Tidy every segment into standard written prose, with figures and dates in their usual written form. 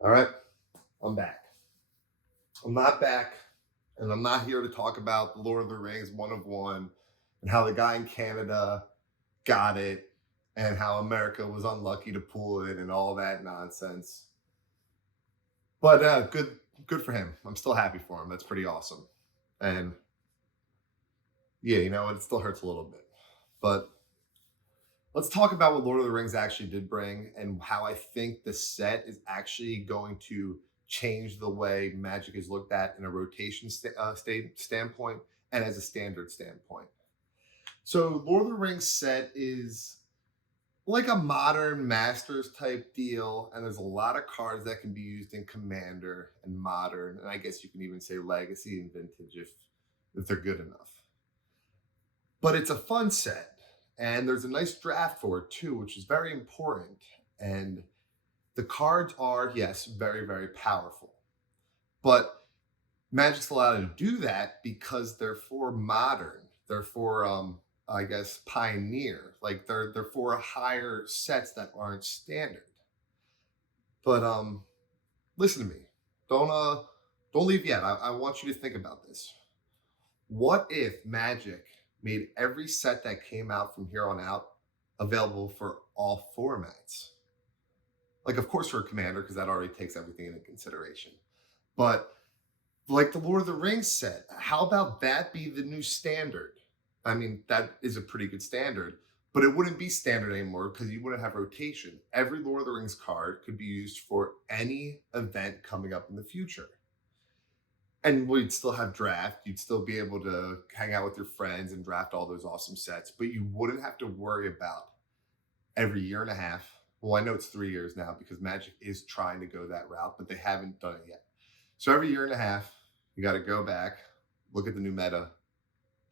All right, I'm back. I'm not back, and I'm not here to talk about the Lord of the Rings One of One and how the guy in Canada got it and how America was unlucky to pull it and all that nonsense. But good for him. I'm still happy for him. That's pretty awesome. And yeah, it still hurts a little bit. But let's talk about what Lord of the Rings actually did bring and how I think the set is actually going to change the way Magic is looked at in a rotation standpoint and as a standard standpoint. So, Lord of the Rings set is like a modern Masters type deal, and there's a lot of cards that can be used in Commander and Modern, and I guess you can even say Legacy and Vintage if they're good enough. But it's a fun set. And there's a nice draft for it too, which is very important. And the cards are, yes, very, very powerful. But Magic's allowed to do that because they're for modern. They're for, I guess, pioneer. Like they're for higher sets that aren't standard. But listen to me. Don't leave yet. I want you to think about this. What if Magic made every set that came out from here on out available for all formats? Like, of course, for a Commander, because that already takes everything into consideration. But like the Lord of the Rings set, how about that be the new standard? I mean, that is a pretty good standard, but it wouldn't be standard anymore because you wouldn't have rotation. Every Lord of the Rings card could be used for any event coming up in the future. And we'd still have draft. You'd still be able to hang out with your friends and draft all those awesome sets, but you wouldn't have to worry about every year and a half. Well, I know it's 3 years now because Magic is trying to go that route, but they haven't done it yet. So every year and a half, you got to go back, look at the new meta,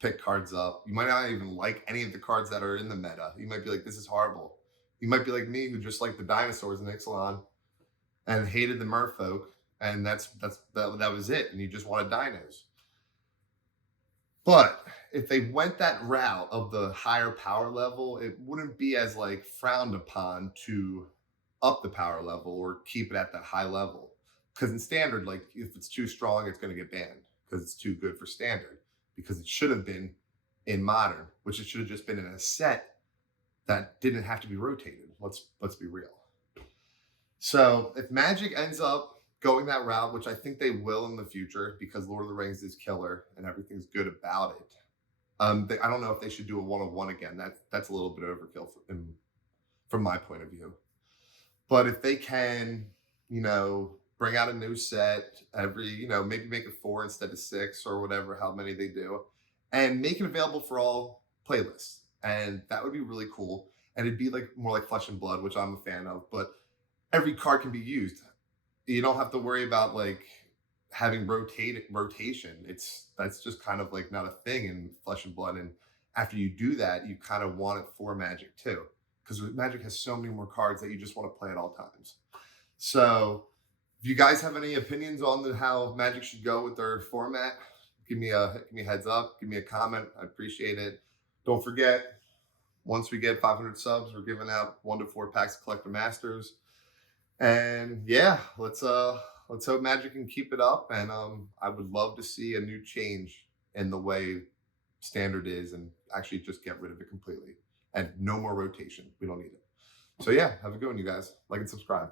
pick cards up. You might not even like any of the cards that are in the meta. You might be like, this is horrible. You might be like me, who just liked the dinosaurs in Ixalan and hated the merfolk. And that was it. And you just wanted dinos. But if they went that route of the higher power level, it wouldn't be as like frowned upon to up the power level or keep it at that high level. Because in standard, like if it's too strong, it's going to get banned because it's too good for standard. Because it should have been in modern, which it should have just been in a set that didn't have to be rotated. Let's be real. So if Magic ends up going that route, which I think they will in the future because Lord of the Rings is killer and everything's good about it. I don't know if they should do a one-of-one again. That's a little bit overkill from my point of view. But if they can, bring out a new set every, maybe make it 4 instead of 6 or whatever, how many they do, and make it available for all playlists. And that would be really cool. And it'd be like more like Flesh and Blood, which I'm a fan of, but every card can be used. You don't have to worry about like having rotation. That's just kind of like not a thing in Flesh and Blood. And after you do that, you kind of want it for Magic too, because Magic has so many more cards that you just want to play at all times. So if you guys have any opinions on how Magic should go with their format, give me a heads up, give me a comment. I appreciate it. Don't forget, once we get 500 subs, we're giving out 1 to 4 packs of Collector Masters. And yeah, let's hope Magic can keep it up. And I would love to see a new change in the way standard is and actually just get rid of it completely and no more rotation. We don't need it. So yeah, have a good one, you guys. Like and subscribe.